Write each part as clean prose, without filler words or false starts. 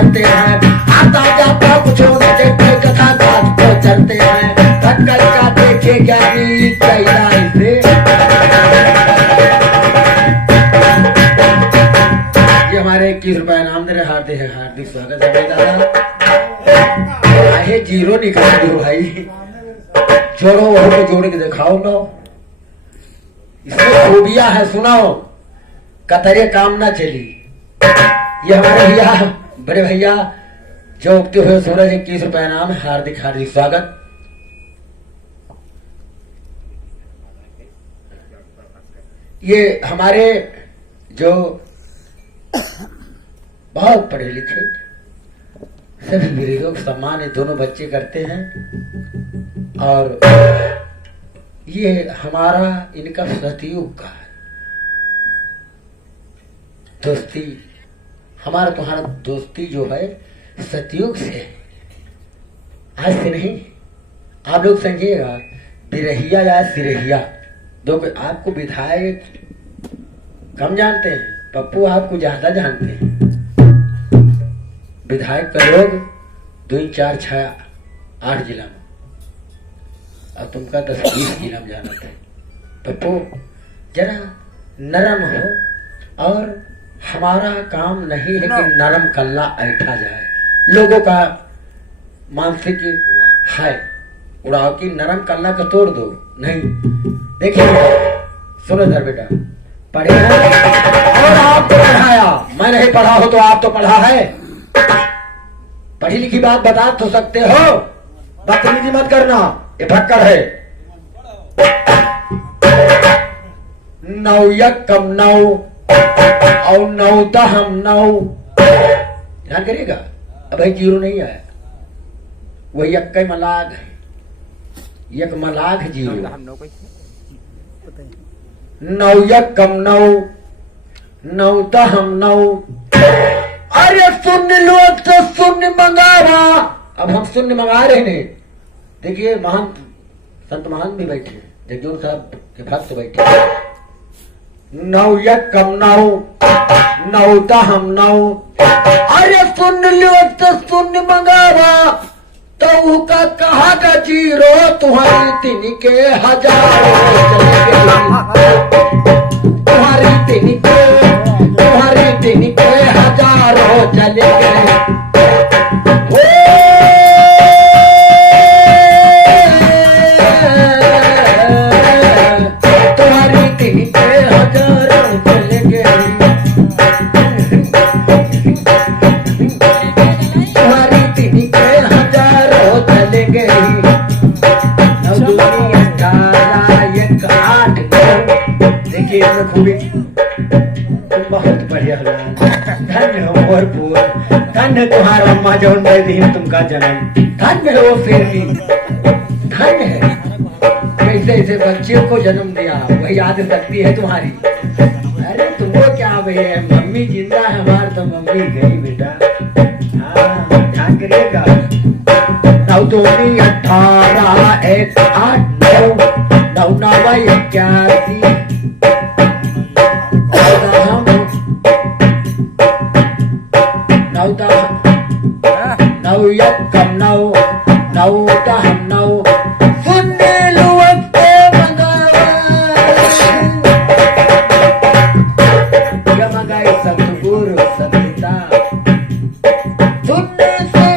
करते हैं, आता जाता कुछ न देखते कथा काज को चलते हैं, धक्कल का देखे ज्ञानी कैलाश से। ये हमारे 21 रुपए नाम दे रहे, हार्दिक स्वागत है दादा। आहे जीरो निकाल दो भाई, जोड़ो वह को जोड़ के दिखाओ ना, इसमें खूबियां है, सुनाओ कतरे काम ना चली। ये हमारे भैया बड़े भैया जो उगते हुए सूरज 21 रुपए नाम, हार्दिक हार्दिक स्वागत। ये हमारे जो बहुत पढ़े लिखे सभी मेरे लोग सम्मान दोनों बच्चे करते हैं, और ये हमारा इनका सतयुग का है दोस्ती। हमारा तुम्हारा दोस्ती जो है सतयुग से है, आज से नहीं। आप लोग समझिएगा, बिरहिया या सिरहिया दो, आपको विधायक कम जानते हैं, पप्पू आपको ज्यादा जानते हैं। विधायक का लोग 2, 4, 6, 8 जिला में, अब तुमका 10-20 जिला में जाना था। पप्पू जरा नरम हो, और हमारा काम नहीं है कि नरम कल्ला ऐठा जाए, लोगों का मानसिक है उड़ाव की नरम कल्ला को तोड़ दो नहीं। देखिए सुनो इधर बेटा, पढ़े हैं और आपको पढ़ाया, मैं नहीं पढ़ा हो तो आप तो पढ़ा है, पढ़ी लिखी बात बता तो सकते हो, बदतमीजी मत करना, ये भक्कर है। 9 1 कम 9 और 9 दहम 9, ध्यान करिएगा। अब भाई जीरो नहीं आया, वही एक मलाग है, एक मलाग जीरो। 9 1 कम 9 9 दहम 9। अरे शून्य लोग तो शून्य मंगावा, अब हम शून्य मंगा रहे हैं। देखिए महान संत महान भी बैठे, जगजोर साहब के भक्त बैठे। 9 1 कम 9 9 दहम 9। अरे शून्य लोग तो शून्य मंगावा, तो उसका कहा का जीरो, तुम्हारी तीन के हजारों, तुम्हारी तीन के हजारों चले गए। तुम्हारी तीन के हजारों चले गए, तुम्हारी तीन के हजारों चले गई। 9 2 18 1 8 9। देखिए इसमें खूबी बहुत बढ़िया, धन्य हो भरपूर, धन्य तुम्हारा अम्मा जौन दे दी तुमका जन्म, धन्य हो फिर भी, धन्य है कैसे ऐसे बच्चे को जन्म दिया, वही याद शक्ति है तुम्हारी। अरे तुमको क्या भैया, मम्मी जिंदा है हमारी तो मम्मी गई बेटा। हाँ ध्यान करिएगा। 9 2 18 1 8 9 9 9 81। 9 1 कम 9 9 दहम 9। सुनने लुवत मंगावा, क्या मंगाई सतगुरु सतता, सुनने से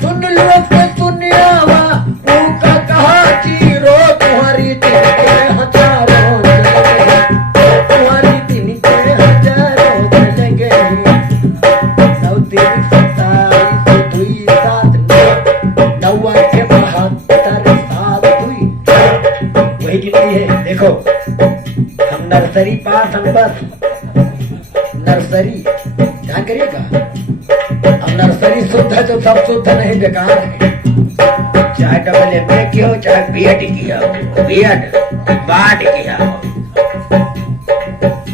सुन लुवत से सुनियावा, उनका कहा जीरो, तुम्हारी तीन के हजारों चले, तुम्हारी तीन के हजारों चले गए। 9 3 27 2 7 9 9 8 72 7 2, वही गिनती है। देखो हम नर्सरी पास, हम बस नर्सरी, ध्यान करिएगा। अब नर्सरी शुद्ध है तो सब शुद्ध नहीं, बेकार है। चाहे AA की हो, चाहे B.Ed की हो, B.Ed बाट किया हो।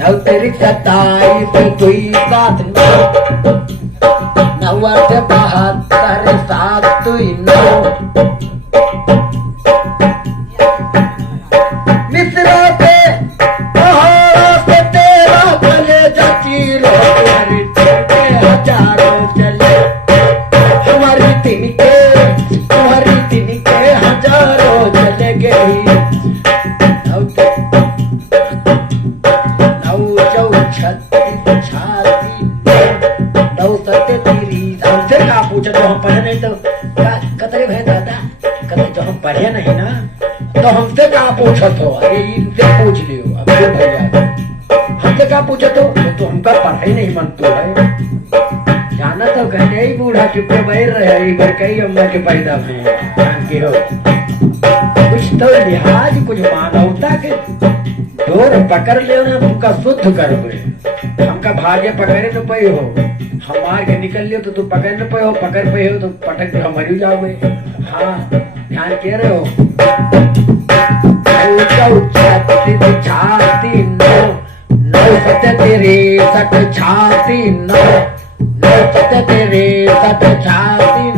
9 3 27 2 7 9 8 72 7 2 9। मिश्रा पे पहाड़ा से तेरा चले जा चीरो, तुम्हारी तीन के हजारों चले हम पढ़े नहीं तो कतरे भय दादा कतरे जो हम पढ़े नहीं ना तो हमसे कहाँ पूछत हो, अरे इनसे पूछ लियो। अब फिर भैया हमसे कहाँ पूछत हो तो हमका पढ़ाई नहीं मन तो है जाना तो कहते ही बूढ़ा चुपे बैर रहे एक बार कई अम्मा के पैदा में जान के हो कुछ तो लिहाज कुछ मानवता के डोर पकड़ लेना तुमका शुद्ध कर दे। हमका भाग्य पकड़े न पे हो, हम मार के निकल लियो तो तुम पकड़ न पे हो, पकड़ पे हो तो पटक के हम मर जाओगे। हाँ ध्यान के रहे हो। छाती नो नो सत्य तेरे सट छाती नो नो सत्य तेरे सट छाती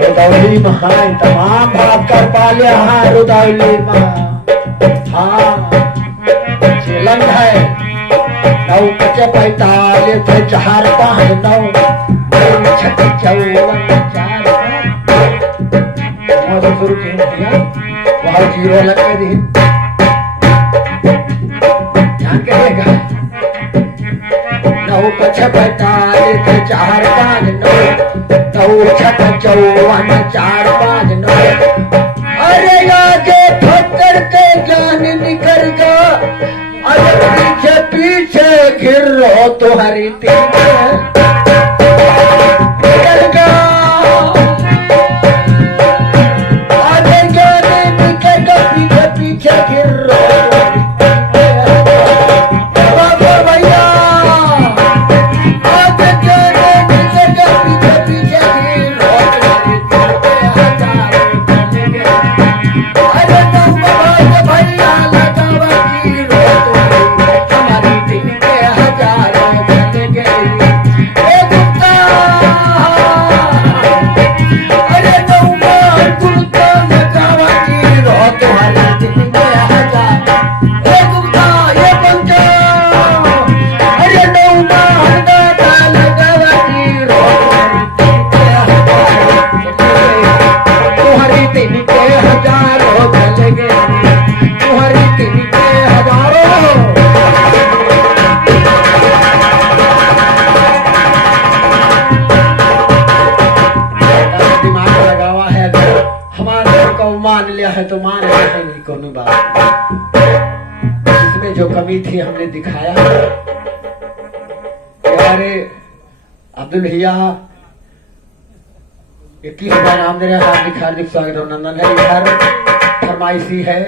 रुदौली महान तमाम भाग कर पाले हाँ रुदौली हाँ चेलंग है नौ कचे पैताले थे 4 5 9 छठ 54 4 शुरू किया वहाँ 0 लग के दी ध्यान करेगा 9 कचे पैताले थे 4 5 9 छठ 54 4 5 9 अरे आगे ठोकर के जान निकल गा अरे पीछे पीछे गिर रो तुम्हारी तीन निकल गा आगे जाने निकल गा पीछे पीछे गिर रो तो मान नहीं कोई बात इसमें जो कमी थी हमने दिखाया यारे अब्दुल भैया 21,000 नाम दे रहे हार्दिक हार्दिक स्वागत अभिनंदन है। इधर फरमाइशी है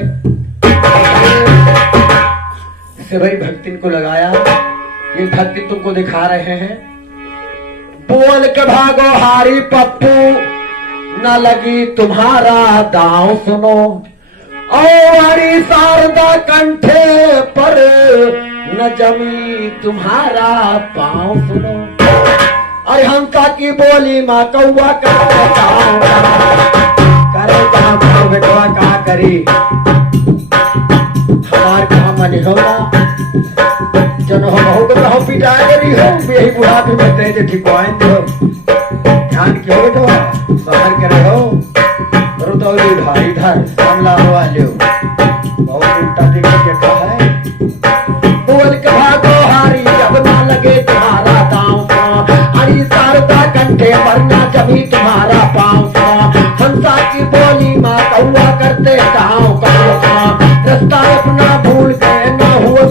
से भाई भक्तिन को लगाया ये भक्ति तुमको दिखा रहे हैं। बोल के भागो हारी पप्पू न लगी तुम्हारा दांव सुनो और हरी शारदा कंठे पर न जमी तुम्हारा पांव सुनो। अरे हंसा की बोली माँ कौआ करे कहाँ बेटवा कहाँ करी हमार कहाँ मन हो जन हो बहु को कहो पिटा करी हो यही बुढ़ापे में तेज ठिकवाएं दो ध्यान क्यों तो बाहर करे हो रुदौली भाई इधर सामला हुआ लो बहुत उल्टा दिख के कहा है। बोल के भागो हारी जब ना लगे तुम्हारा दांव हरी शारदा कंठे पर ना जमी तुम्हारा पांव हंसा की बोली माँ कौआ करते गाँव रास्ता अपना भूल गए न हुआ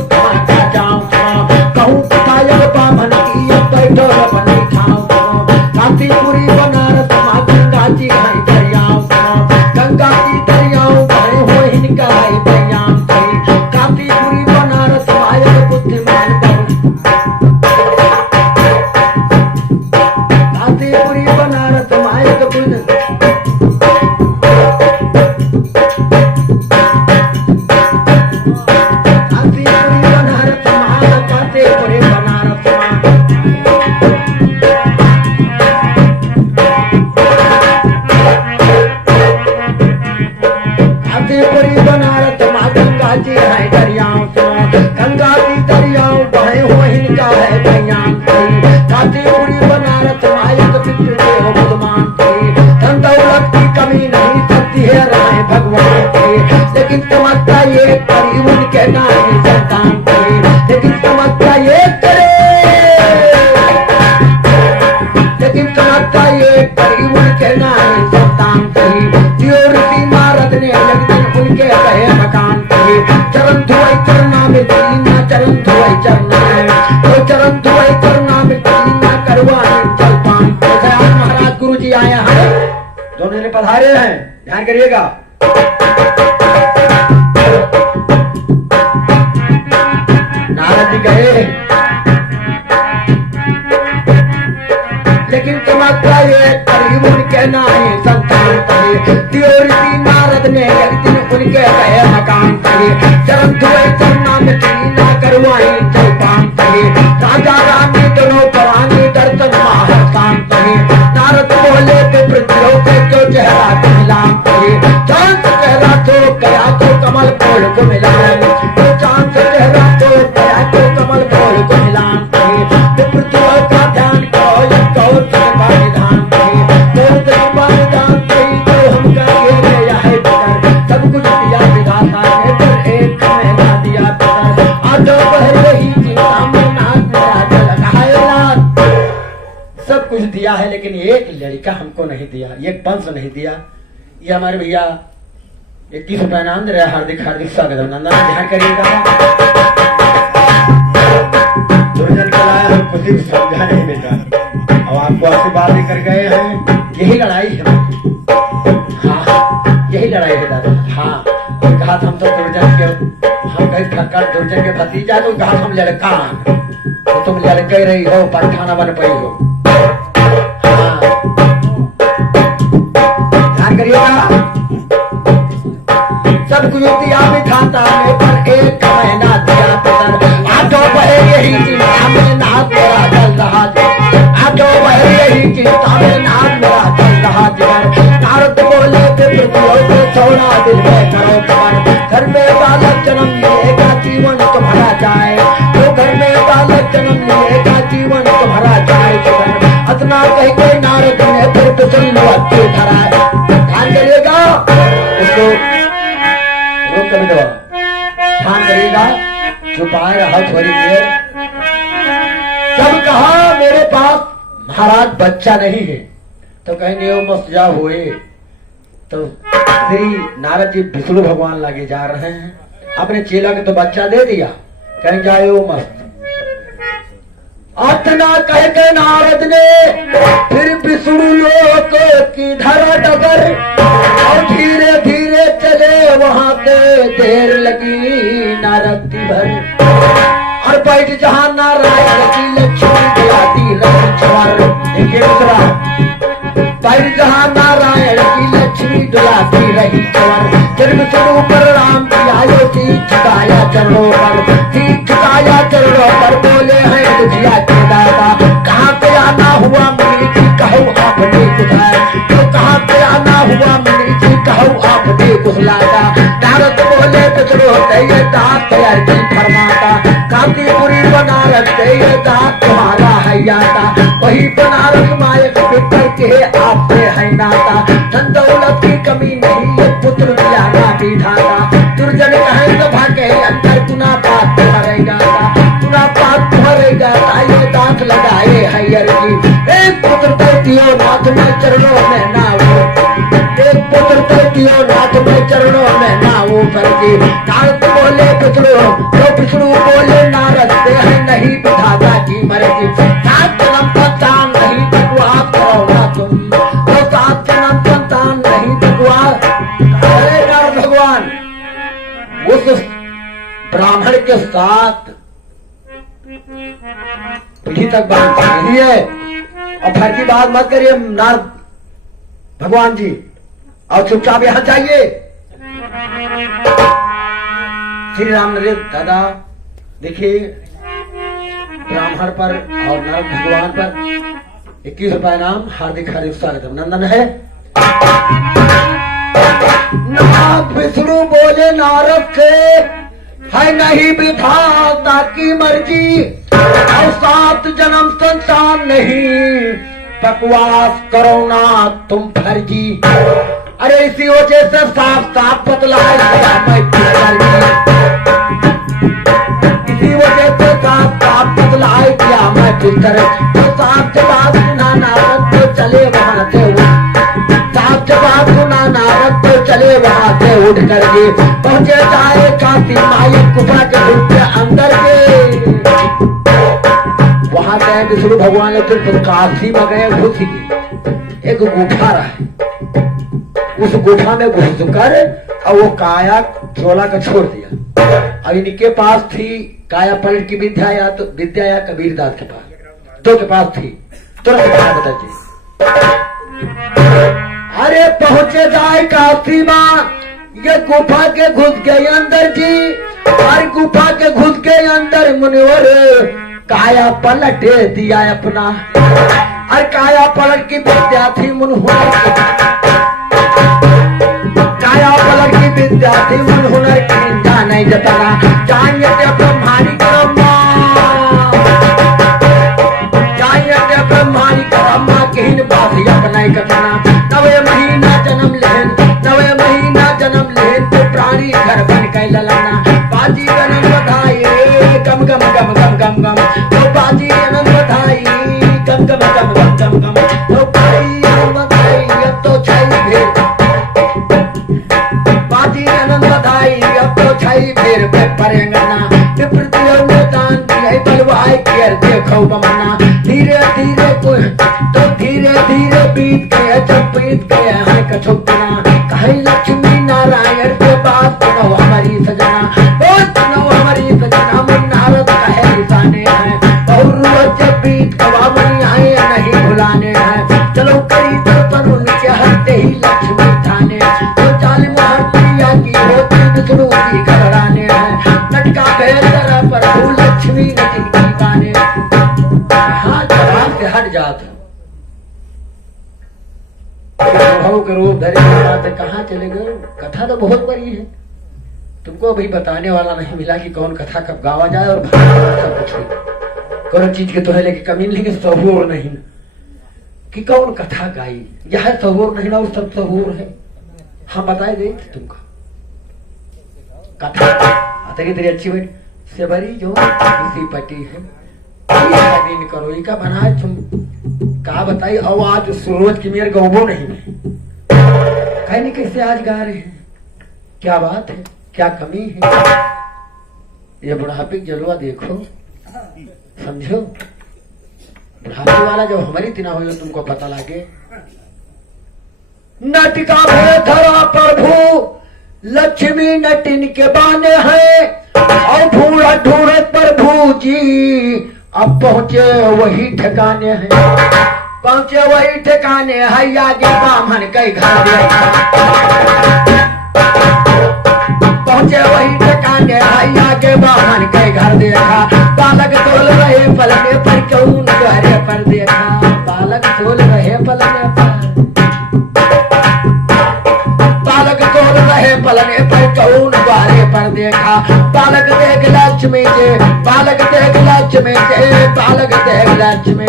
नारद माँ गंगा जी है दरियाओं सुनो, गंगा जी दरियाओं बहे हो इनका है बयान सही, काशीपुरी बनारस मायक पितृ देव बुधमान की, धन दौलत की कमी नहीं सकती है राय भगवान की, लेकिन समझता ये करी उनके नानी संतान की, लेकिन समझता ये करे, लेकिन समझता ये करी उनके नानी संतान की, ऋषि नारद ने एक दिन उनके कहे मकान की, चरण धुआई चरना में ना चरण धुआई चरना है, तो चरण धुआई चरना में ना करवाए जलपान। आज महाराज गुरु जी आए हैं, दोनों ने पधारे हैं, ध्यान करिएगा। नारद जी गए, लेकिन समझता ये करीब उनके नाई संतान थे, ऋषि नारद ने एक दिन उनके कहे मकान थे, चरण धुए चरना में ना करवाई जलपान थे, राजा रानी दोनों परानी दर्शन महासान थे, नारद बोले तो पृथ्वी के जो चेहरा मिलाम थे, चांद चेहरा तो गया तो कमल फूल को मिलाए, तो चांद चेहरा तो गया तो कमल फूल को मिलाम थे, पृथ्वी का ध्यान सब कुछ दिया विधाता ने, पर एक महीना दिया आजो पहले ही चिंता में नाच मेरा जल खाएगा। सब कुछ दिया है लेकिन एक लड़का हमको नहीं दिया, एक वंश नहीं दिया। ये हमारे भैया 21 रुपया नाम दे रहे, हार्दिक हार्दिक स्वागत अभिनंदन, ध्यान करिएगा। दुर्जन के लाया हम कुछ भी समझा नहीं बेटा, अब आपको आशीर्वाद देकर गए हैं, यही लड़ाई है। हाँ यही लड़ाई है दादा। हाँ कहा हम तो दुर्जन के, हम कहीं ठक्कर दुर्जन के भतीजा, तो कहा हम लड़का, तो तुम लड़के रही हो, पठाना बन पाई हो। हाँ ध्यान करिएगा। सब कुछ दिया विधाता ने, पर एक महीना दिया पुत्र, आठों बहे यही चिंता में नाथ मेरा चल रहा, आठों बहे यही चिंता में नाथ मेरा चल रहा। नारद बोले छोड़ा दिल में करो कमर, घर में बालक जन्म लेगा जीवन तुम्हारा जाए, तो घर में बालक जन्म लेगा जीवन तुम्हारा जाए। अतना कह के नारद ने फिर पिछल धरा, ध्यान करिएगा, इसको रोक कर दो, ध्यान करिएगा। छुपाए रहा थोड़ी देर, जब कहा मेरे पास महाराज बच्चा नहीं है, तो कहेंगे वो मस्त जा हुए, तो श्री नारद जी विष्णु भगवान लागे जा रहे हैं, अपने चेला के तो बच्चा दे दिया, कहीं जाए वो मस्त। अतना कह के नारद ने फिर विष्णु लोक की धरा डगर, और धीरे धीरे चले वहां पे, देर लगी नारद भर, और बैठ जहां नारायण की लक्ष्मी दिलाती रही चवर। देखिए दूसरा, बैठ जहां नारायण की लक्ष्मी डुलाती रही चवर, जन्म स्वरूप पर राम की आयो सीख झुकाया चरणों पर, सीख झुकाया चरणों पर, बोले हैं दुखिया के दाता, कहाँ पे आना हुआ मुनि जी कहो आपने कुछ, तो कहाँ पे आना हुआ मुनि जी कहो आपने कुछ लाता। नारद बोले कुछ रोते ये दात तैयार की फरमाता, काशीपुरी बनारस से ये दात तुम्हारा है याता, वही बनारस मायक पितर के आपसे है नाता, धन दौलत की कमी नहीं ये पुत्र दिया ना विधाता, दुर्जन कहे सभा के अंदर गुना पात भरेगा, गुना पात भरेगा, ये दांत लगाए हयर की, एक पुत्र तो दियो नाथ में चरणों में ना वो, एक पुत्र तो दियो नाथ में चरणों में ना वो करके। नारद बोले पिछड़ो, तो पिछड़ू बोले नारद से है नहीं विधाता की मर्जी, सात जन्म संतान नहीं बकवास करो ना तुम, तो सात जन्म संतान नहीं बकवास। अरे नारद भगवान उस ब्राह्मण के साथ पीढ़ी तक बात नहीं है, और फिर की बात मत करिए नारद भगवान जी, और चुपचाप यहां चाहिए। श्री राम नरेश दादा देखिए, ब्राह्मण पर और नारद भगवान पर 21 रुपया नाम, हार्दिक हार्दिक स्वागत अभिनंदन है। नाथ विष्णु बोले नारद से, है नहीं विधाता की मर्जी, और 7 जन्म संसार नहीं, बकवास करो ना तुम फर्जी। अरे इसी वजह से साफ साफ बतलाया गया मैं पितर, इसी वजह से साफ साफ बतलाया गया मैं पितर। तो साफ जवाब सुना नारद तो चले वहां से, साफ जवाब सुना नारद तो चले वहां से उठ करके पहुंचे जाए काशी माई गुफा के रूप के अंदर के। वहां गए विष्णु भगवान ने, फिर काशी में गए, घुस गए एक गुफा रहा, उस गुफा में घुस कर और वो काया चोला का छोड़ दिया। अब इनके पास थी काया पलट की विद्या, या तो विद्या या कबीरदास के पास, दो के पास थी। तुरंत बताइए। अरे पहुंचे जाए काशी मां, ये गुफा के घुस गए अंदर जी, और गुफा के घुस गए अंदर मुनिवर काया पलट दिया अपना, और काया पलट की विद्या थी मुनहुनर, काया पलट की विद्या थी मुनहुनर की, जाने जताना चाहिए ब्रह्मानी ब्रह्मा, चाहिए ब्रह्मानी ब्रह्मा किन बात अपना कथना। नवे महीना जन्म लेन, नवे महीना जन्म लेन, तो प्राणी घर बन के ललाना, बाजी जन्म बधाई गम गम गम गम गम गम, तो बाजी जन्म बधाई गम गम गम गम गम गम, तो भाई जन्म बधाई अब तो छई भेर, बाजी जन्म बधाई अब तो छई भेर पे परेंगना, पृथ्वी में दान दिए बलवाई केर देखो बमना। धीरे धीरे तो धीरे धीरे बीत गया, जब बीत गया है कछुपना, कहे लक्ष्मी नारायण के बात सुनो हमारी सजना, बहुत सुनो हमारी सजना, मन नारद कहे निशाने हैं, और जब बीत गवा मनी आए नहीं भुलाने हैं, चलो करी दर्पण उनके हटते ही लक्ष्मी थाने, तो जालिम प्रिया की होती विष्णु की घराने हैं, नटका बेहतर प्रभु लक्ष्मी नटी की बाने। हाँ जवाब से हट जाता के रूप धरे बात कहाँ चले गए। कथा तो बहुत बड़ी है, तुमको अभी बताने वाला नहीं मिला कि कौन कथा कब गावा जाए और सब कुछ कौन चीज के तो है, लेकिन कमी लेकिन सबूर नहीं कि कौन कथा गाई, यह सबूर नहीं ना वो सब सबूर है। हाँ बताए दे तुमको कथा तेरी तेरी अच्छी बेटी से बड़ी जो किसी पटी है दिन करो का बना तुम कहा बताई। आवाज सूरज की मेरे गौबो नहीं कहीं नहीं कैसे आज गा रहे हैं, क्या बात है, क्या कमी है। ये बुढ़ापे की जलवा देखो, समझो बुढ़ापे वाला जब हमारी तिना हो तुमको पता लगे। नटिका धरा प्रभु लक्ष्मी नटिन के बाने हैं, और ढूंढ ढूंढ प्रभु जी अब पहुंचे वही ठिकाने हैं, पहुंचे वही ठिकाने है, आगे ब्राह्मण कई घर देखा, पहुंचे वही ठिकाने है, आगे ब्राह्मण कई घर देखा, बालक तोल रहे पलने पर कौन द्वारे पर देखा, बालक तोल रहे पलने पर, बालक तोल रहे पलने पर कौन द्वारे पर देखा, बालक देख लक्ष्मी के, बालक देख लक्ष्मी के, बालक देख लक्ष्मी,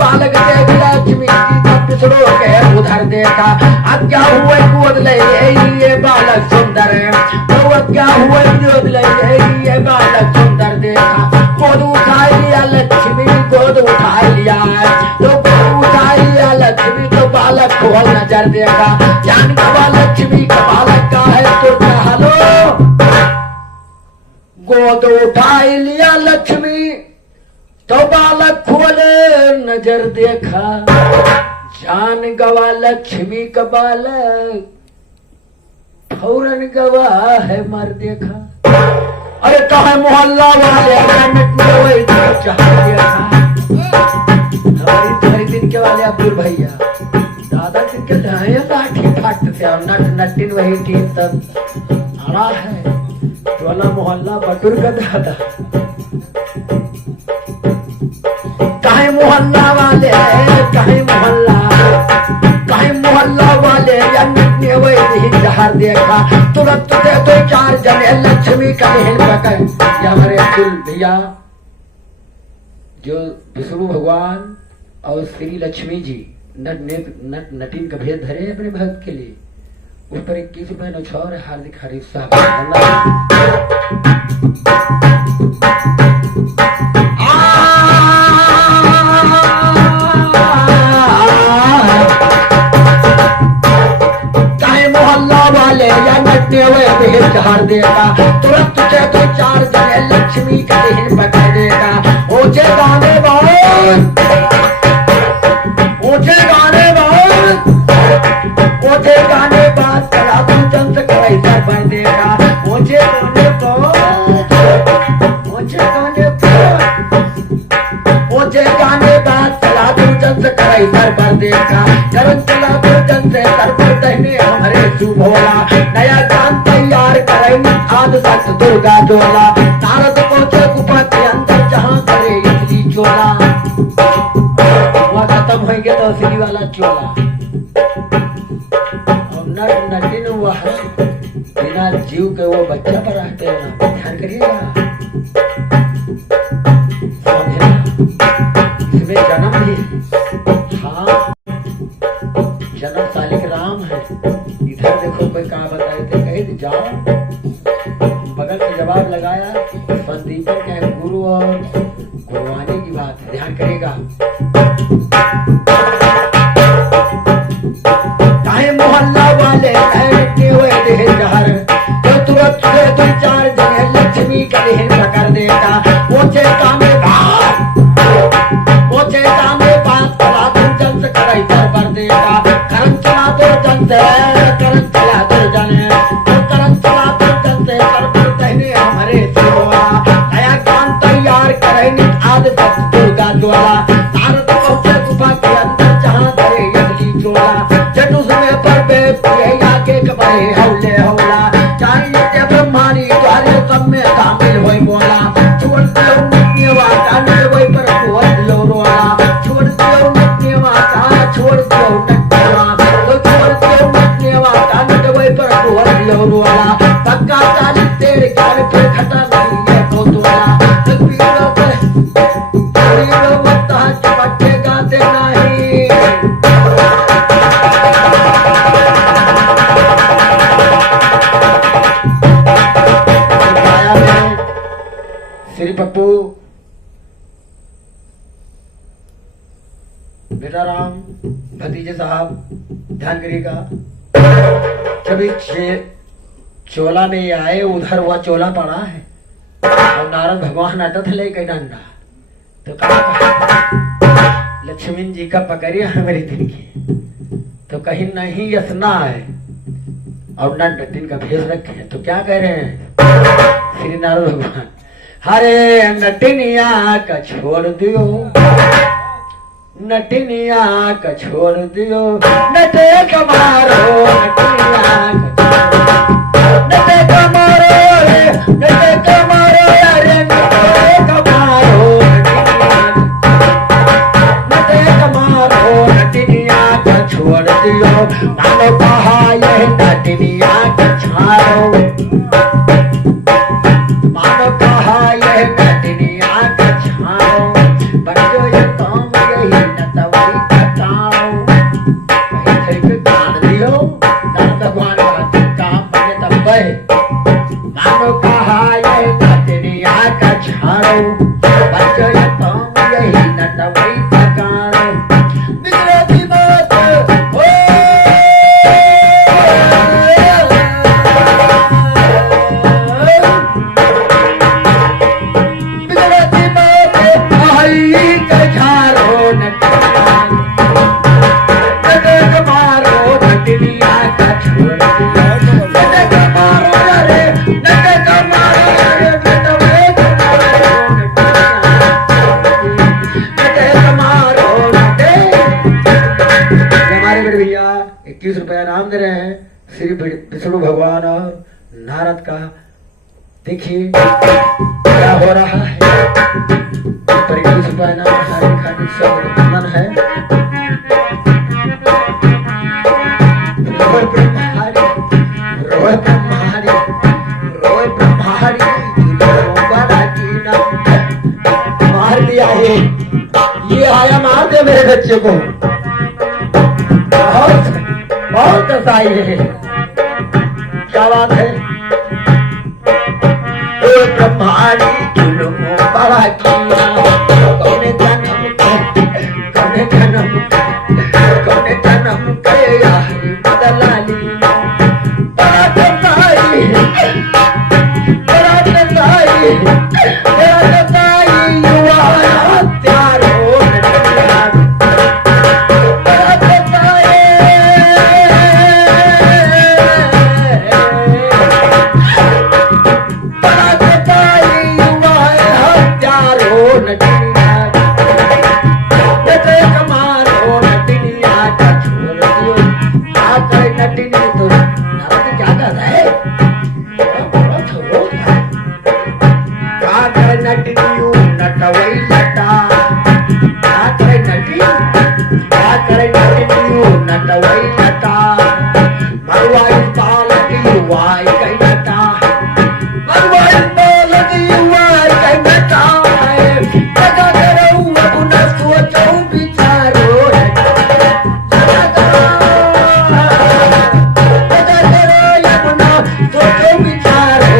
बालक देख लक्ष्मी पिछड़ो के उधर देखा। अब क्या हुए गोद ले ये बालक सुंदर है, तो क्या हुए गोद ले ये बालक सुंदर देखा, गोद उठा लिया लक्ष्मी, गोद उठा लिया, तो गोद उठा लिया लक्ष्मी, तो बालक को नजर देखा, जान गवा लक्ष्मी का बालक का है तो क्या लो, गोद उठा लिया लक्ष्मी, तो बालक खोले नजर देखा, जान गवा लक्ष्मी का बालक फौरन गवा है मर देखा। अरे कहा मोहल्ला वाले हमारी तुम्हारी दिन के वाले अब्दुल भैया दादा के लाठी फाटते थे, और नट नटिन वही टीम तब अड़ा है टोला मोहल्ला बटुर का दादा, कहीं मोहल्ला वाले कहीं मोहल्ला वाले या नटने वही जहर देखा, तुरंत दे दो 4 जने लक्ष्मी का हिल पकड़। ये हमारे अब्दुल भैया जो विष्णु भगवान और श्री लक्ष्मी जी नट नटीन का भेद धरे अपने भक्त के लिए, उस पर 21 रुपए नौछौर हार्दिक हार्दिक स्वागत। चाहे मोहल्ला वाले या नटने हुए भेद जहर देगा, तुरंत तुझे तो 4 जने लक्ष्मी का हिल पकड़ देगा। ऊंचे गाने बहुत, ऊंचे गाने बहुत, ऊंचे गाने बात चला तू चंद कैसा बन देगा। ऊंचे गाने बहुत, ऊंचे गाने बहुत, ऊंचे गाने बात चला तू चंद कैसा बन देगा। चरण चला तू चंद सर पर दहने हमारे सुभोला, नया गान तैयार करेंगे आज सत दुर्गा जोला। नारद पहुंचे गुफा के अंदर जहां करे असली चोला, वहां खत्म होंगे तो असली वाला चोला। और नट नटिन वह बिना जीव के वो बच्चा पर रहते हैं, ध्यान करिएगा, समझे? इसमें जन्म भी है, हाँ जन्म सालिक राम है। इधर देखो कोई कहा बताए थे, कहे जाओ, बगल से जवाब लगाया संदीपन के गुरु और गुरुवानी की बात है, ध्यान करेगा। चाहे मोहल्ला वाले लहरते हुए देह जहर, तो तुरंत तुझे 4 जने लक्ष्मी का देह पकड़ देगा। ऊंचे कामे बात, ऊंचे कामे बात चला तू जंत करे सर पर देगा। करम चला तो जंत, करम चला तो जने, तो करम चला तो जंत सर पर दहने हमारे सिवा। नया गान तैयार करेंगे आज सत दुर्गा ज्वाला। नारद पहुंचे गुफा के अंदर जहां करे असली चोला, जटू समय पर बेपिए आगे कबाए हौले हौला। चाहिए ब्रह्मानी द्वारे सब में शामिल होई बोला, छोड़ दो नटनेवा का नटवई पर कुंवर लो रोला। छोड़ दो नटनेवा का, छोड़ दो नटनेवा, तो छोड़ दो नटनेवा का नटवई पर कुंवर लो रोला। पक्का चाली तेरे कान पे खटा नहीं है को तोला। तकबीरों पर तकबीरों मत चमके गाते नहीं। श्री पप्पू बेटा राम भतीजे साहब ध्यान करिएगा। जब चोला में आए उधर वह चोला पड़ा है और नारद भगवान अटत ले के डंडा, तो कहा लक्ष्मण जी का पकड़िया है मेरी दिन की, तो कहीं नहीं यसना है और न दिन का भेज रखे, तो क्या कह रहे हैं श्री नारद भगवान, हरे नटिनिया का छोड़ दियो, नटिनिया का छोड़ दियो, नटे कमारो नटिनिया नटे कमारो, नटे कमारो, अरे नटे कमारो नटे कमारो, नटिनिया का छोड़ दियो। मानो कहा यह नटिनिया का छाड़ो, मानो कहा यह नटिनिया का छाड़ो, बच्चों ये काम यही नटवई का काम। कहीं थे काट दियो नारद भगवान का काम बने तब गए। मानो कहा यह नटिनिया का छाड़ो, बच्चों ये काम यही नटवई का काम। बिगड़ती बात हो भैया 21 रुपया इनाम दे रहे हैं श्री विष्णु भगवान और नारद का। देखिए क्या हो रहा है, पर 21 रुपया इनाम हार्दिक हार्दिक स्वागत है। ब्रह्माणी मार दिया है, ये आया मार दे मेरे बच्चे को। बहुत बहुत कसाई है, क्या बात है। ब्रह्माणी जुल्मों बड़ा किया, कौने जन्म के बदला लिया। बड़ा कसाई, बड़ा कसाई, बड़ा कसाई युवा हत्यारों ने किया। बड़ा कसाई, बड़ा कसाई युवा हत्यारों ने किया। नटे कमारों ने दुनिया का छोड़ दियो। आकर नटनी तो नारद क्या कर रहा है? आकर नटनियो नटवई नटा, आकर नटी, आकर नटनियो नटवई नटा। मरवाई बालक युवाई कई नटा, मरवाई बालक युवाई कई नटा। लगा करो अब न सोचो विचारो, लगा करो अब न सोचो विचारो।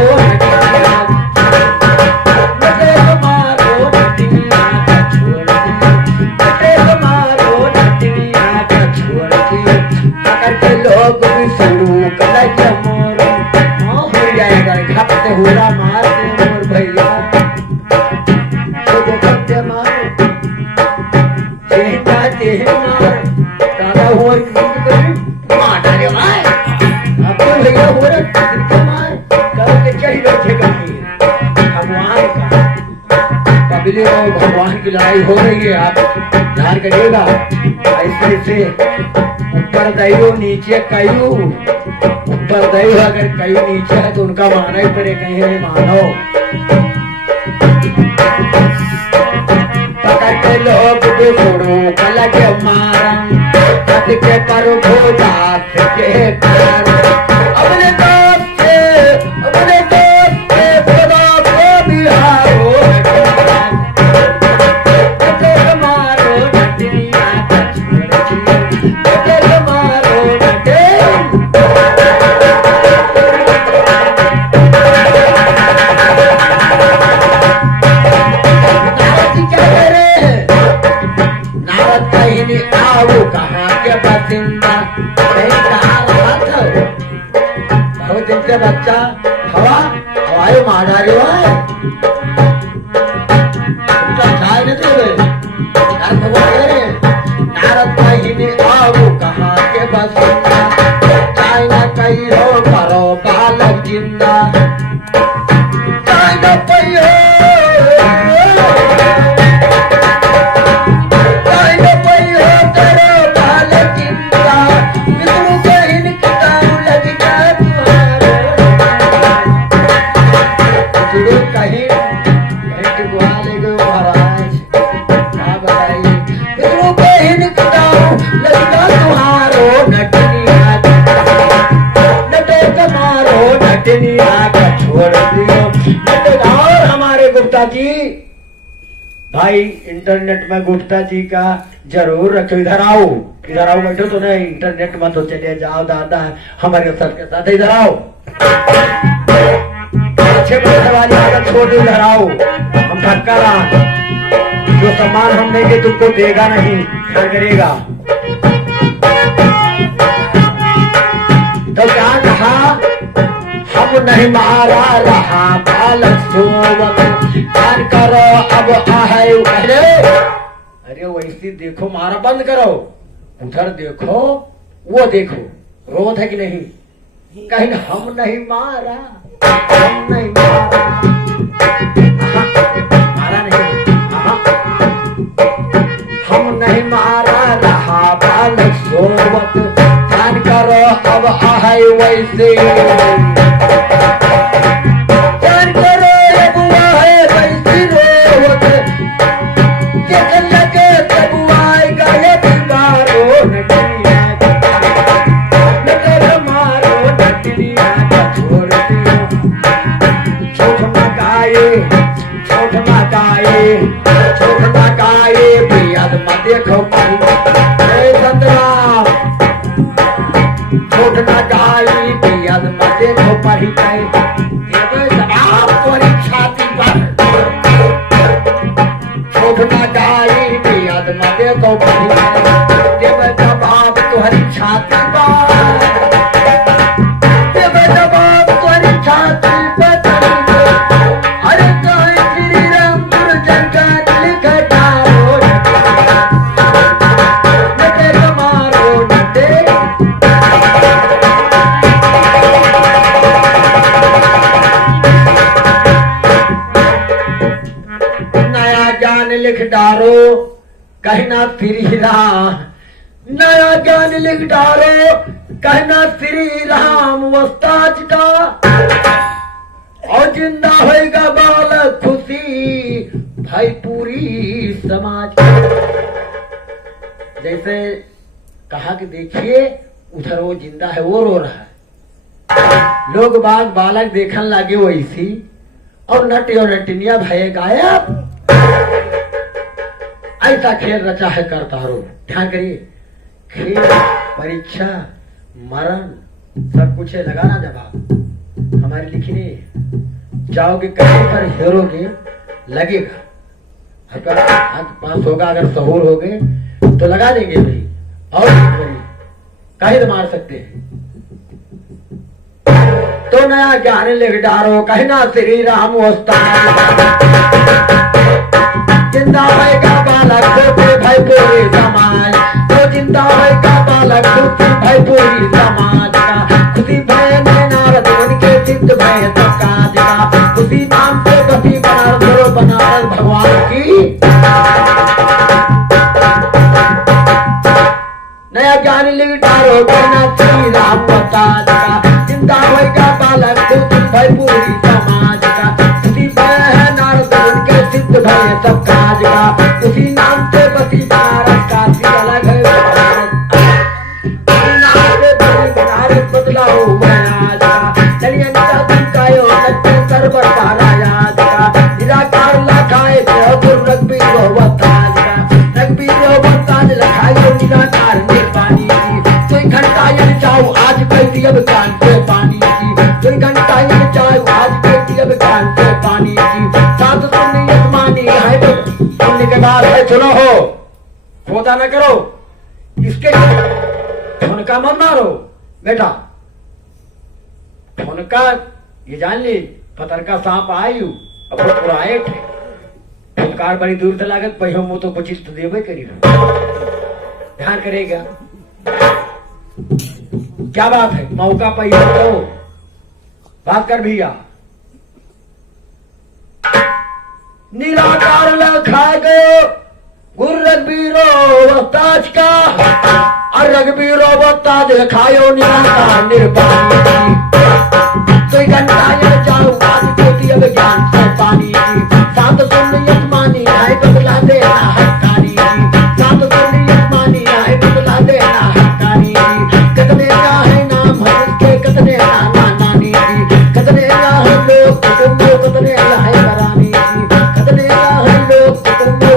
नटे कमारो नटनिया का छोड़ दियो, नटे कमारो नटनिया का छोड़ दियो। अगर के लोग भी शुरू कर मोर हो जाएगा, घपते हुआ मार दे मोर भैया। तो देखते मारो मार दादा हुआ मार डाले भाई। आपको भैया हो रहा मार करो के चढ़ी बैठे कहीं भगवान का पबली और भगवान की लड़ाई हो रही है। आप ध्यान करिएगा, ऐसे से ऊपर दैव नीचे कयू, ऊपर दैव अगर कयू नीचे है तो उनका माना ही पड़े, कहीं नहीं मानो। पकड़ के लोग भी छोड़ो कल के मारन, कद के करो भोजात के कारण। अपने दोस्त से खुदा को बिहारो। नटे कमारो नटनिया का छोड़ दियो, नटे कमारो नटे। नारद जी क्या कह रहे हैं? नारद कहीं नहीं आओ कहाँ के बसिंदा, कहीं कहाँ हाथ हो। बहुत दिन से बच्चा हवा हवाई मार डाली है, चाय नहीं दे। नारद कहीं नहीं आओ कहाँ के बसिंदा, चाय न कही हो करो बालक जिंदा। चाय न कही हो और हमारे गुप्ता जी भाई इंटरनेट में गुप्ता जी का जरूर रखो। इधर आओ बैठो तो नहीं, इंटरनेट में तो चले जाओ दादा हमारे सबके साथ। इधर आओ, अच्छे पैसे वाली आदत छोड़ दो, इधर आओ। हम धक्का रहा, जो सामान हम देंगे तुमको देगा नहीं, क्या करेगा। तो क्या कहा, हम नहीं मारा रहा बालक सोवत, ध्यान करो अब आहे। अरे वैसी देखो, मारा बंद करो, उधर देखो वो देखो, रोध है कि नहीं। कहीं हम नहीं मारा, हम नहीं मारा, मारा नहीं, हम नहीं मारा रहा बालक सोवत, ध्यान करो अब आहे वैसे। ध्यान करो अब आहे वैसी रोवत, देख लगे तब आएगा ये बीमारो नटनिया, नटनिया मारो नटनिया का छोड़ दियो। गाये छोट ना गाये छोट ना गाये बेअद मत देखो परी सतराम छोट ना गाये बेअद मत देखो परी छाती पर छोट ना गाये बेअद मत देखो परी जवाब तुम्हारी छाती पर जवाब तुम्हारी छाती पर अरे कहीं श्री राम जगत लिख डालो नटे मारो नटे नया ज्ञान लिख डालो कहना श्री राम नया ज्ञान लिख डालो कहना श्री राम वस्ताज का और जिंदा होएगा बालक खुशी भाई पूरी समाज जैसे कहा कि देखिए उधर वो जिंदा है वो रो रहा है लोग बाग बालक देखने लगे वैसी और नटी और नटिनिया भय गायब ऐसा खेल रचा है करता रो ध्यान करिए खेल परीक्षा मरण सब कुछ है लगाना जवाब हमारी लिखने जाओगे कहीं पर हेरोगे लगेगा अगर अंक पास होगा अगर सहूर हो गए तो लगा देंगे भाई और कहीं तो मार सकते हैं तो नया ज्ञान लिख डारो कहना श्री राम जिंदा होएगा बालक होते भाई पूरे समाज तो जिंदा होएगा बालक होते भाई पूरी समाज का खुशी भय में नारद उनके सिद्ध भय सब काज का खुशी नाम से बसी बनारस बनारस भगवान की नया ज्ञान लिख डारो कहना श्री राम बताज का जिंदा होएगा बालक होते भाई पूरी समाज का खुशी भय है नारद उनके सिद्ध भय सब काज का उसी नाम से बसी बनारस काशी अलग है बनारस बदला हो महाराज का चलिए कायो सरबर महाराज का निराकार लखाए रघबीर वताज का रघबीर वताज लखाए निराकार निर्वाणी की कोई घंटा यन चाहो आज कहती अब कान से पानी की कोई घंटा यन चाहो आज कहती अब कान से पानी की साथ सुननी यजमानी है सुनने के बाद है सुनो हो खोदा न करो इसके उनका मन मारो बेटा उनका ये जान ली पतर का सांप आयु अब वो पुराए थे फुलकार बड़ी दूर से लागत पहियो मुंह तो बचित देवे करी ध्यान करेगा क्या बात है मौका पहियो तो बात कर भैया निराकार लखा गयो गुरु रघबीरो वस्ताज का और रघबीरो वस्ताज लखायो निराकार निर्वाणी कोई घंटा यह जाओ आज कोती अब ज्ञान से पानी की सात सुन यजमानी आए बदला देना हकारी की सात सुन यजमानी आए बदला देना हकारी की कितने का है नाम है इसके कितने नाना नानी की कितने का है लोग कितने है बरानी की कितने का है लोग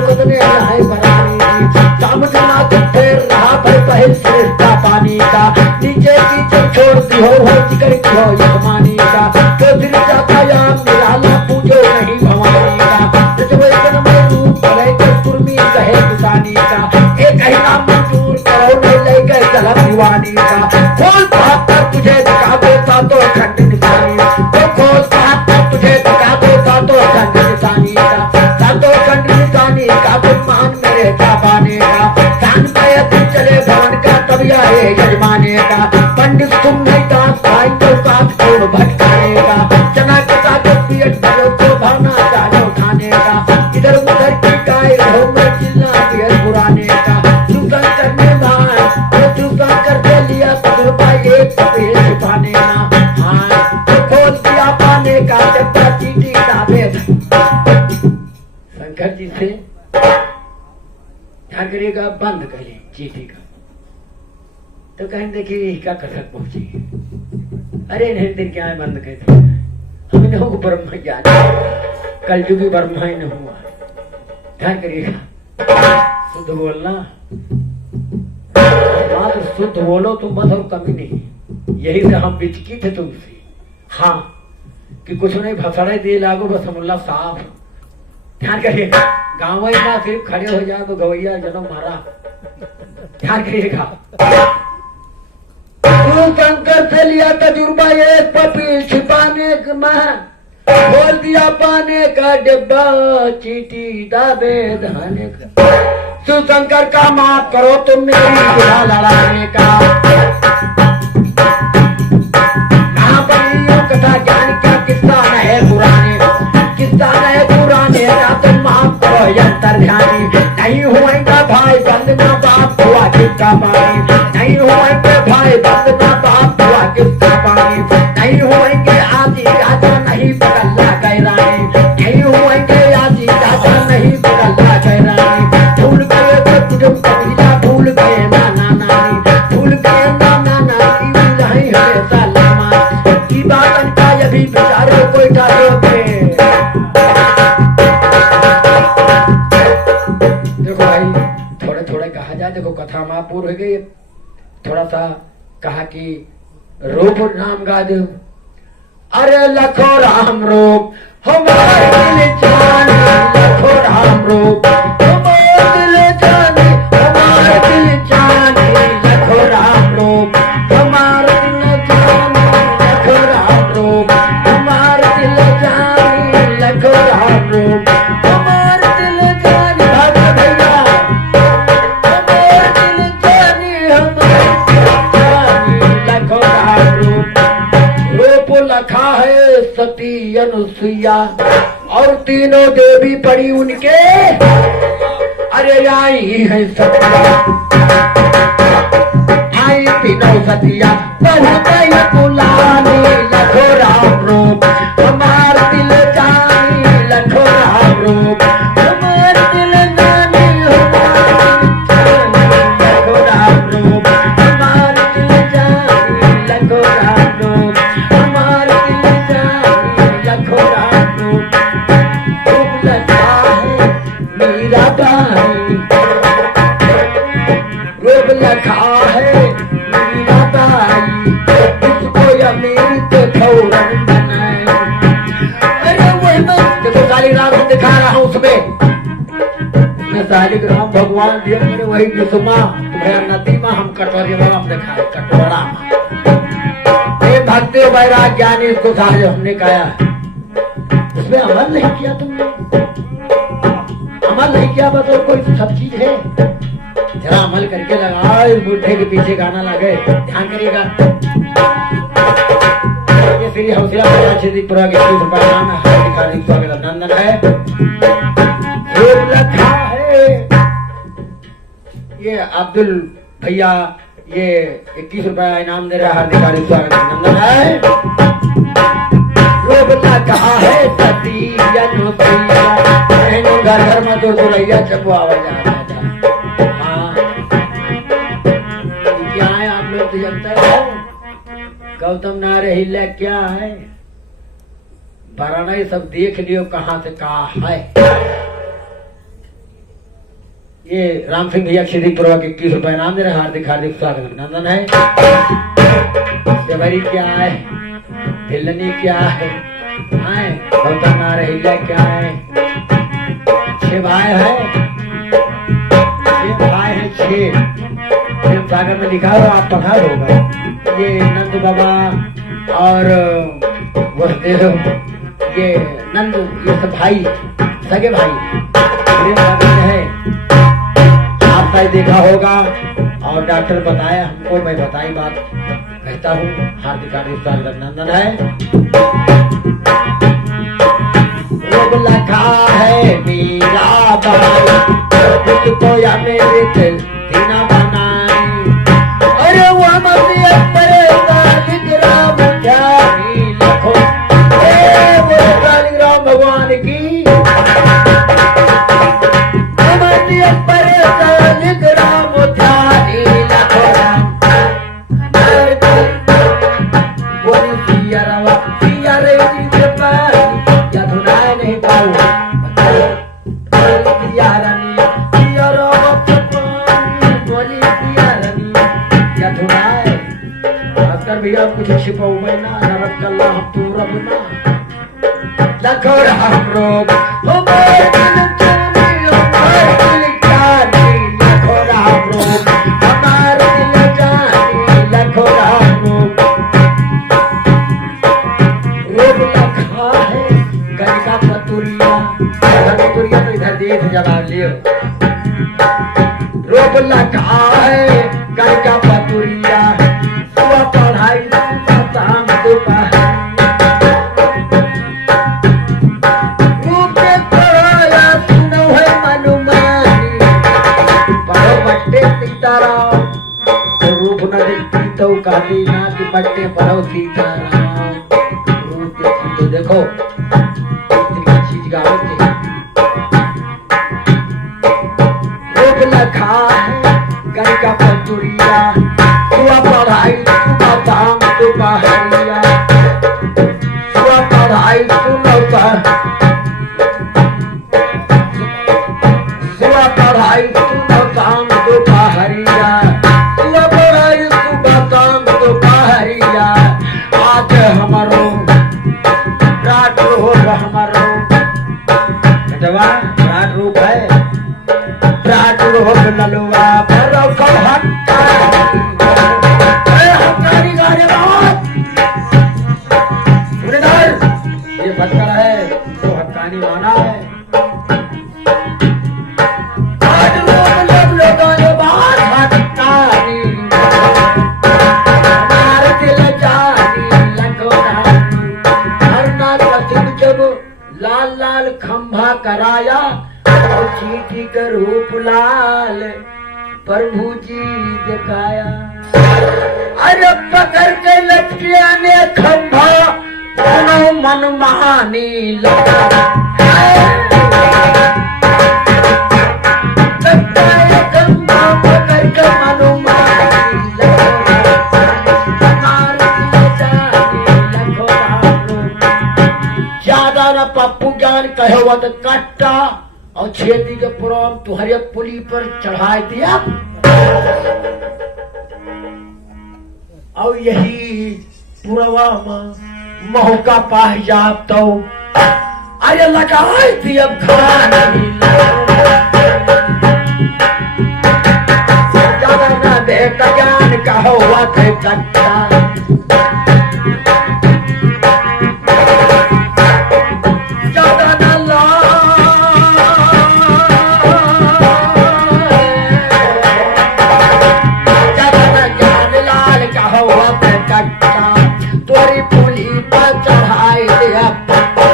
कितने है बरानी की शाम जना फिर रहा भाई पहल श्रेष्ठा पानी का नीचे कीचड़ छोड़ती हो जिक्र की हो यजमानी का तो दिल जाता याम निराला पूजो नहीं भवानी का जजवेतन में रूप भले के कुर्मी कहे किसानी का एक ही नाम मंजूर करो नहीं ले गए चला दीवानी का खोल हाथ पर तुझे दिखा देता तो खंड निशानी तो खोल हाथ पर तुझे दिखा देता तो खंड निशानी का सातो खंड निशानी का मान मेरे जापाने का जान पाए तू चले भवन का तब आए यजमाने का पंडित तुम नहीं दास भाई तो साथ कौन भटकाएगा चना कटा के पीट भरो को भावना जानो खाने का इधर उधर की गाय रहो मैं चिल्ला दिया पुराने का चुका करने मान तो चुका करके लिया तजुर्बा एक सफेद छिपाने ना हाँ तो खोल दिया पाने का डब्बा चीटी डाले शंकर जी से ध्यान करिएगा बंद करिए चीटी का तो कहें देखिए क्या कसक पहुंची अरे नहीं दिन क्या बंद कहते हमने ब्रह्म ज्ञान कलयुगी ब्रह्मा ही न हुआ। ध्यान करिएगा, शुद्ध बोलना, मात्र शुद्ध बोलो तुम बस, और कमी नहीं। यही से हम बिचकी थे तुमसे, हाँ, कि कुछ नहीं भसड़े दिए लागू बस मुल्ला साफ। ध्यान करिएगा, गाँव में सिर्फ खड़े हो जाए तो गवैया जन्म मारा। ध्यान करिएगा, शंकर से लिया तजुर्बा एक पपी छिपाने में, खोल दिया पाने का डिब्बा, चीटी दाबे धाने का। शिवशंकर का माफ करो तुम मेरी बुरा लड़ाने का। कहाँ बनी यो कथा ज्ञान क्या किस्सा न है पुराने, किस्सा न है पुराने का, तुम माफ करो यंत्र ध्यानी। नहीं हुएगा भाई बंदना बाप हुआ किसका पानी, नहीं हुएंगे भाई बंदना बाप हुआ किसका पानी। नहीं होएंगे आदि राजा नहीं बदलना कैरानी, नहीं होएंगे आदि राजा नहीं बदलना कैरानी। भूल गए कुटुंब कबीला, भूल गए नाना नानी, भूल गए नाना नानी, नहीं है सलामा की बात का यदि बेचारे कोई डालोगे। देखो भाई, थोड़े थोड़े कहा जाए, देखो कथा माँ पूर्ण हो गई, थोड़ा सा कहा कि रूप नाम गा दो। अरे लखो राम रूप हमारे दिल जाने, लखो राम रूप हमारे दिल जाने, हमारे दिल जाने, लखो राम रूप हमारे दिल जाने, लखो राम रूप हमारे दिल जाने, लखो राम रूप हमारे दिल जाने। भैया हमारे दिल जाने, हमारे लखो राम रूप। रूप लखा है सती अनुसुईया और तीनों देवी पड़ी उनके, अरे आई है सतिया, आई तीनों सतिया बहुत बुलानी, लखो राम रूप हमार दिल जानी, लखो राम रूप हमार दिल जानी, लखो राम रूप हमार दिल जानी, लखो राम रूप हमार दिल जानी, लखो राम रूप। रूप लखा है मीरा बाई, रूप लखा है मीरा बाई, इसको अमित खौरन बनाए। अरे वही मैं देखो शालिग्राम से दिखा रहा हूँ उसमें, मैं शालिग्राम भगवान दिया मेरे वही विषमा तुम्हारा नदी में हम कटोरी वाला हम दिखाए कटोरा में। भक्ति वैराग ज्ञानी इसको साहज हमने कहा, उसमें अमल नहीं किया तुमने, अमल नहीं किया बस और कोई सब चीज है। जरा अमल करके लगा, इस बुढ़े के पीछे गाना लगे, ध्यान करिएगा। ये श्री हौसला पुरा के नाम है, हार्दिक हार्दिक स्वागत अभिनंदन है। रूप लखा है ये अब्दुल भैया, ये 21 रुपया इनाम दे रहा है, हार्दिक हार्दिक स्वागत अभिनंदन है। रूप लखा है सती अनुसुईया, घर घर में तो दुलैया चको आवाज आता था। हाँ क्या है आप लोग तो जानते हो, गौतम नारे हिला क्या है, बराना सब देख लियो कहाँ से कहा है। ये राम सिंह भैया क्षितिपुरा के 21 रुपए नाम दे रहे, हार्दिक हार्दिक स्वागत अभिनंदन है। देवरी क्या है, भिलनी क्या है, गौतम नारे हिला क्या है, 6 भाई है, 6 भाई है, 6 सागर में लिखा हो, आप पढ़ा होगा। ये नंद बाबा और वसुदेव, ये नंद, ये सब भाई सगे भाई है, आप शायद देखा होगा और डॉक्टर बताया हमको, मैं बताई बात कहता हूँ, हार्दिक हार्दिक स्वागत अभिनंदन है। रूप लखा है मीरा बाई, उसको या मेरे दिल दीना बनाई। अरे वो हमारी शालिग्राम ध्यानी, लखो वो शालिग्राम भगवान की, हमारी शालिग्राम ध्यानी, लखो राम बोली सिया रवा सिया रे जी के पास, या धुनाए नहीं पाऊँ भैया कुछ छिपाऊ ना नरक कल्ला तू रब ना लखो राम रोग हो मोर दिल जानी हो मोर दिल जानी लखो राम रोग हमार दिल जानी लखो राम रोग रोग लखा है गलिका पतुरिया पतुरिया तो इधर देख जवाब लियो रोग लखा है गलिका पतुरिया सुबह पढ़ाई शाम दोपहर रूप न देखती तो काली ना की पट्टे परो सीताराम रूप देखती तो देखो इतनी चीज गावत है रूप लखा है गई का पतुरिया सुबह पढ़ाई सुबह शाम दोपहरिया सुबह पढ़ाई सुबह पढ़ाई सुबह शाम दोपहरिया आज हमारो रात रोग हमारो बेटवा रात रोग है रात रोग ललुआ भरो को हक्का हक्कानी गाने बात सुनेदार ये फटकर है तो हक्कानी माना है आज रोग ललुआ ये बात हक्कानी लाल लाल खंभा कराया और चीटी का रूप लाल प्रभु जी दिखाया अरे पकड़ के लटकिया ने खंभा मन महानी लगा खंभा पकड़ के मनुमानी ज्यादा न पप्पू ज्ञान कहे वत कट्टा और छेदी के पुराम तुहरे पुली पर चढ़ा दिया और यही पुरवा महू का पाह जाब तो अरे लगाए थी अब खाना ज्यादा न बेटा ज्ञान कहो वत कट्टा तोरी पुली पर चढ़ाई दिया पत्ता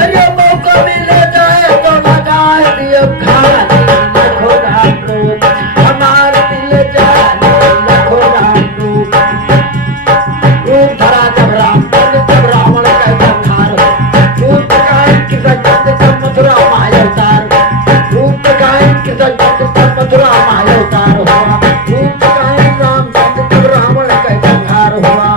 अरे मौका मिले जाए तो लगा दिया खाने लखो राम रूप हमारे दिल जाने लखो राम रूप रूप धरा जब रावण का संहार रूप गायन की सज्जन जब मथुरा माया उतार रूप गायन की सज्जन जब मथुरा माया उतार हुआ रूप गायन रामचंद्र जब रावण का संहार हुआ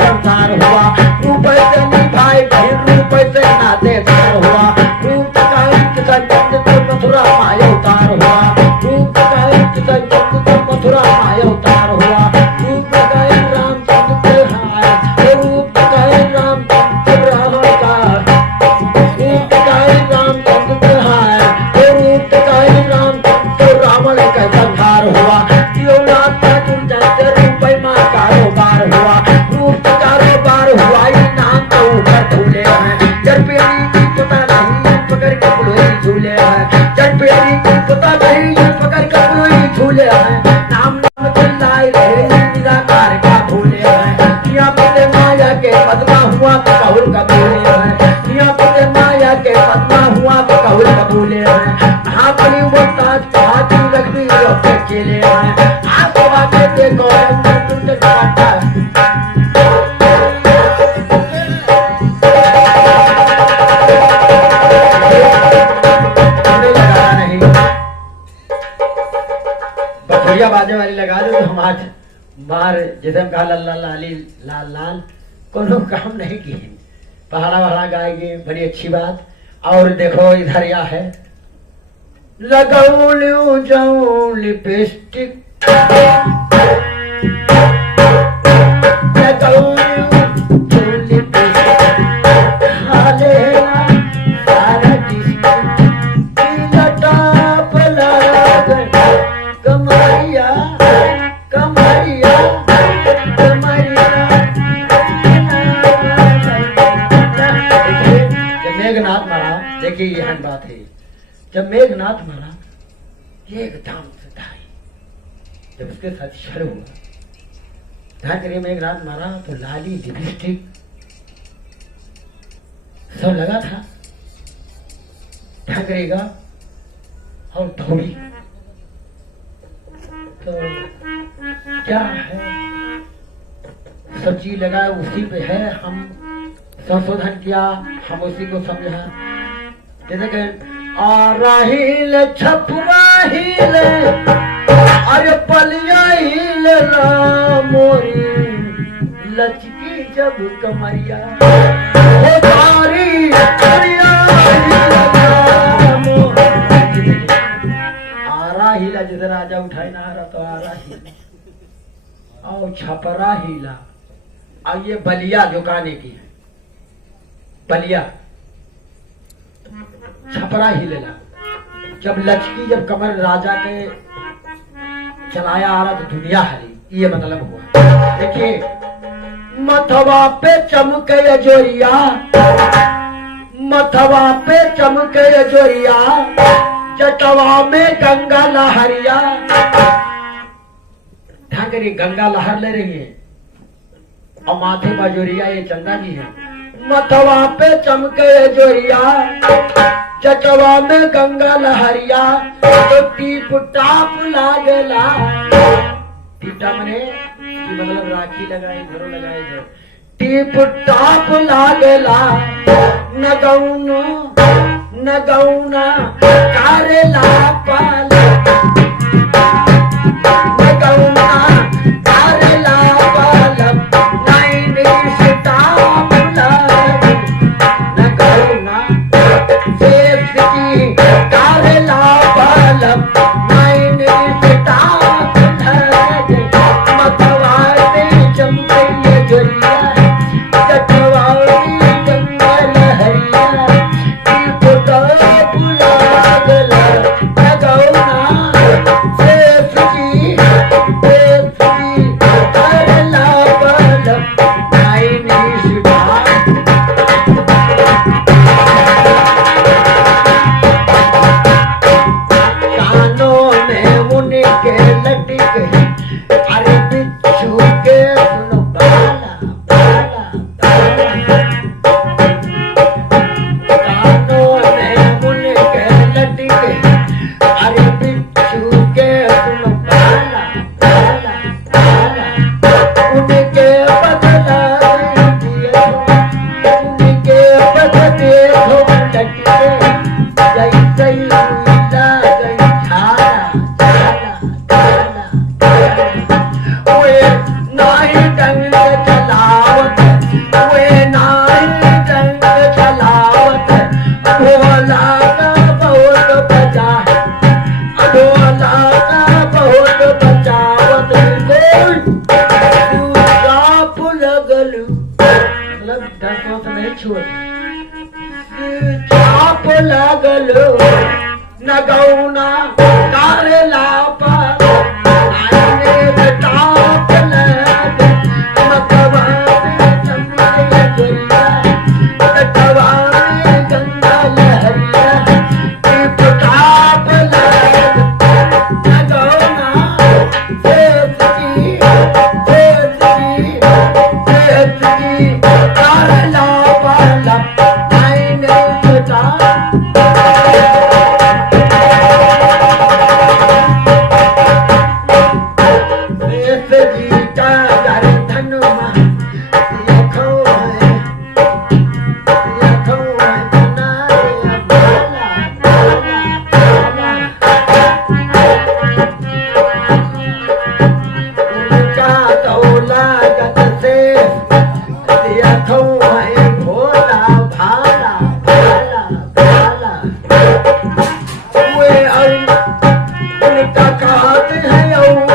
संसार हुआ रूप से निभाए फिर रूप से नाते सार हुआ रूप का एक सज्जन तो मथुरा माया उतार हुआ रूप का एक सज्जन तो मथुरा माया उतार हुआ रूप का एक रामचंद्र के हाय रूप का एक रामचंद्र रावण का रूप का एक रामचंद्र के हाय रूप का एक रामचंद्र रावण का संहार हुआ यो नाथ का दुर्जन रूप मां कारोबार हुआ रूप कारोबार हुआ ये नाम तो ऊपर झूले हैं चरपेरी की पता नहीं पकड़ के पुलोई झूले हैं चरपेरी की पता नहीं पकड़ के पुलोई झूले हैं नाम नाम चिल्लाए रहे निराकार का भूले हैं यहाँ पे माया के पद्मा हुआ तो कहुल का भूले हैं यहाँ पे माया के पद्मा हुआ तो कहुल का भूले हैं हाँ बड़ी वो ताज हाथी रख दी केले हैं आप बातें देखो तुमसे काटा बाजे वाली लगा दो तो हम आज मार जिसम कहा लल्ला लाली लाल लाल कोनो काम नहीं किए पहाड़ा वहाड़ा गाएंगे बड़ी अच्छी बात और देखो इधर या है लगाऊं जाऊं लिपस्टिक लगाऊं जाऊं लिपस्टिक हाले सारा डिस्ट्रिक्ट लटा पला कमरिया कमरिया कमरिया। मेघनाथ महाराज देखिए यह बात है, जब मेघनाथ महाराज एकदम से धाई, जब उसके साथ छल हुआ ध्यान करिए मेघनाथ महाराज तो लाली लिपस्टिक सब लगा था, ध्यान करिएगा, और धोबी तो क्या है सब चीज लगा उसी पे है, हम संशोधन किया, हम उसी को समझा। जैसे कि आराहिल छपराहिल अरे पलियाहिल मोरी लचकी जब कमरिया हो तारी आरा हिला, जैसे राजा उठाए ना आ रहा तो आरा हिला और छपरा हिला। अब ये बलिया जो गाने की है, बलिया छपरा हिलेला, जब लचकी जब कमर राजा के चलाया आ रहा तो दुनिया हरी, ये मतलब हुआ। देखिए मथवा पे चमके जोरिया, मथवा पे चमके जोरिया, जटवा में गंगा लहरिया। ध्यान करिए गंगा लहर ले रही है और माथे पर जोरिया ये चंदा जी है। मथवा पे चमके जोरिया, जटवा में गंगा लहरिया, तो टीप टाप लागला। टीपटा मने मतलब राखी लगाए घरों लगाए जो टीप टाप लागला। नगौनो नगौना कारेला पाला, नगौना कारेला पाला, नाइन स्टाप लागे, नगौना सेफ्टी कारेला पाला, नाइन स्टाप लागे। मथवा पे चमके जोरिया, जटवा में गंगा लहरिया, टीप टाप लागला। नगौना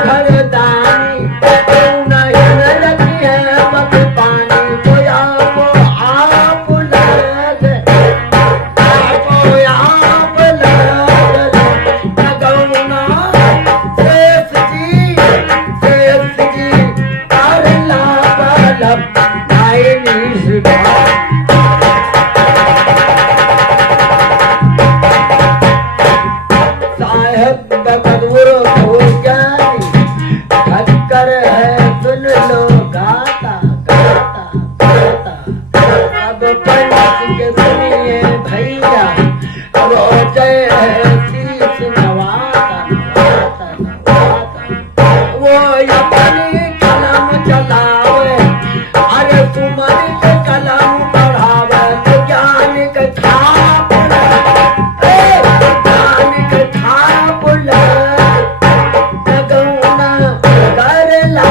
घरदानी नहीं न रखी है मत पानी तो आप लग आप लग गौना शेष जी कर लाभ साहेब बकदूर हो ज्ञानी ठक्कर है सुन लो गाता गाता गाता अब पंडित के सुनिए भैया रोते है शीश नवाता नवाता नवाता वो अपनी कलम चलावे अरे तुम्हारी कलम बढ़ावे तो ज्ञान के छाप गौना कर ला